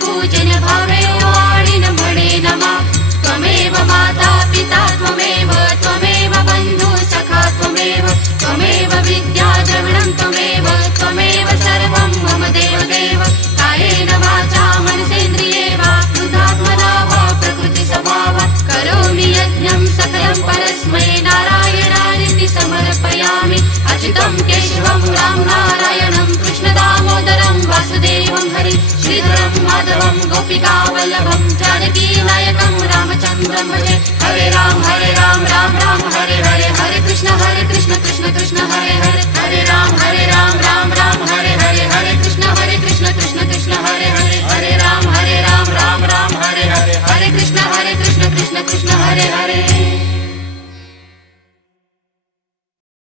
पूजन भावे वाणीन म्हणे नमा। त्वमेव माता पिता त्वमेव त्वमेव बन्धु सखा त्वमेव त्वमेव विद्या द्रविणं त्वमेव त्वमेव सर्वं मम देवदेव। कायेन वाचा मनसेन्द्रिये वा बुद्ध्यात्मना वा प्रकृतिस्वभावात् करोमि यज्ञं सकलं परस्मै नारायणाय समर्पयामि। अच्युतं केशवं राम नारायणं कृष्णदामोदरं वासुदेवं हरि श्रीधरं माधवं गोपिकावल्लभं जानकीनायकं रामचन्द्रं भजे। हरे राम